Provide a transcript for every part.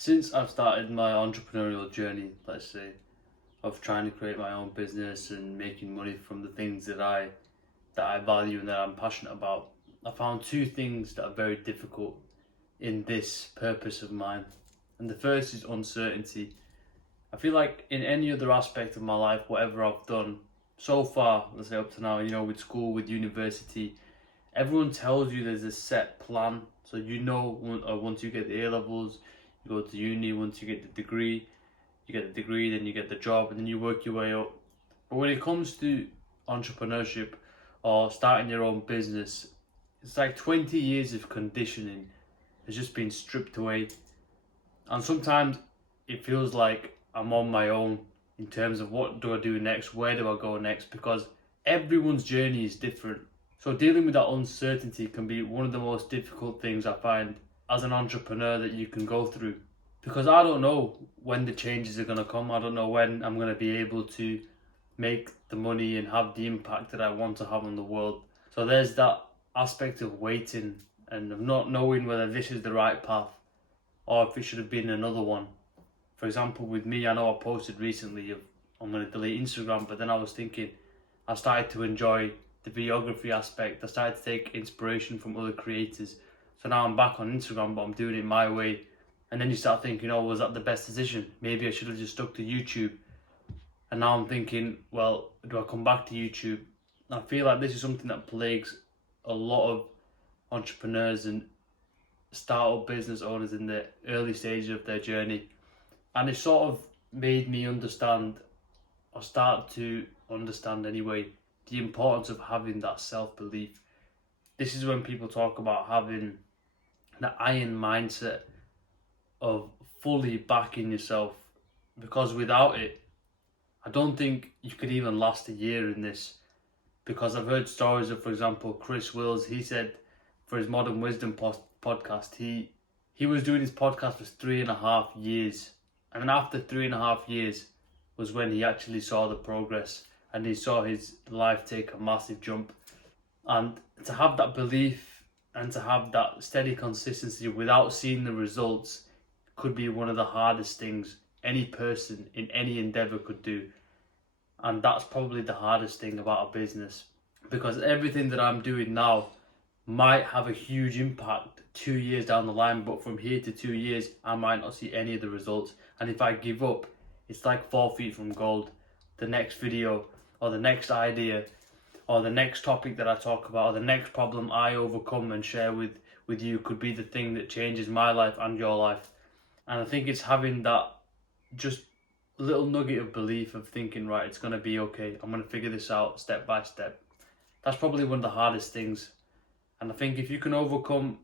Since I've started my entrepreneurial journey, let's say, of trying to create my own business and making money from the things that I value and that I'm passionate about, I found two things that are very difficult in this purpose of mine. And the first is uncertainty. I feel like in any other aspect of my life, whatever I've done so far, let's say up to now, with school, with university, everyone tells you there's a set plan. So once you get the A levels, you go to uni. Once you get the degree, then you get the job, and then you work your way up. But when it comes to entrepreneurship or starting your own business, it's like 20 years of conditioning has just been stripped away. And sometimes it feels like I'm on my own in terms of what do I do next, where do I go next, because everyone's journey is different. So dealing with that uncertainty can be one of the most difficult things I find as an entrepreneur that you can go through. Because I don't know when the changes are going to come. I don't know when I'm going to be able to make the money and have the impact that I want to have on the world. So there's that aspect of waiting and of not knowing whether this is the right path or if it should have been another one. For example, with me, I know I posted recently I'm going to delete Instagram, but then I was thinking I started to enjoy the videography aspect. I started to take inspiration from other creators. So now I'm back on Instagram, but I'm doing it my way. And then you start thinking, oh, was that the best decision? Maybe I should have just stuck to YouTube. And now I'm thinking, well, do I come back to YouTube? I feel like this is something that plagues a lot of entrepreneurs and startup business owners in the early stages of their journey. And it sort of made me understand, or start to understand anyway, the importance of having that self-belief. This is when people talk about having the iron mindset of fully backing yourself, because without it, I don't think you could even last a year in this. Because I've heard stories of, for example, Chris Wills. He said for his Modern Wisdom podcast, he was doing his podcast for 3.5 years, and then after 3.5 years was when he actually saw the progress and he saw his life take a massive jump. And to have that belief and to have that steady consistency without seeing the results could be one of the hardest things any person in any endeavor could do. And that's probably the hardest thing about a business, because everything that I'm doing now might have a huge impact 2 years down the line, but from here to 2 years I might not see any of the results. And if I give up, it's like 4 feet from gold. The next video or the next idea or the next topic that I talk about or the next problem I overcome and share with you could be the thing that changes my life and your life. And I think it's having that just little nugget of belief of thinking, right, it's going to be okay. I'm going to figure this out step by step. That's probably one of the hardest things. And I think if you can overcome,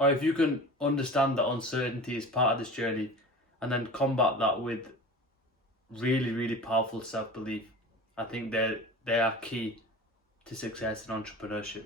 or if you can understand that uncertainty is part of this journey and then combat that with really, really powerful self-belief, I think they are key to success in entrepreneurship.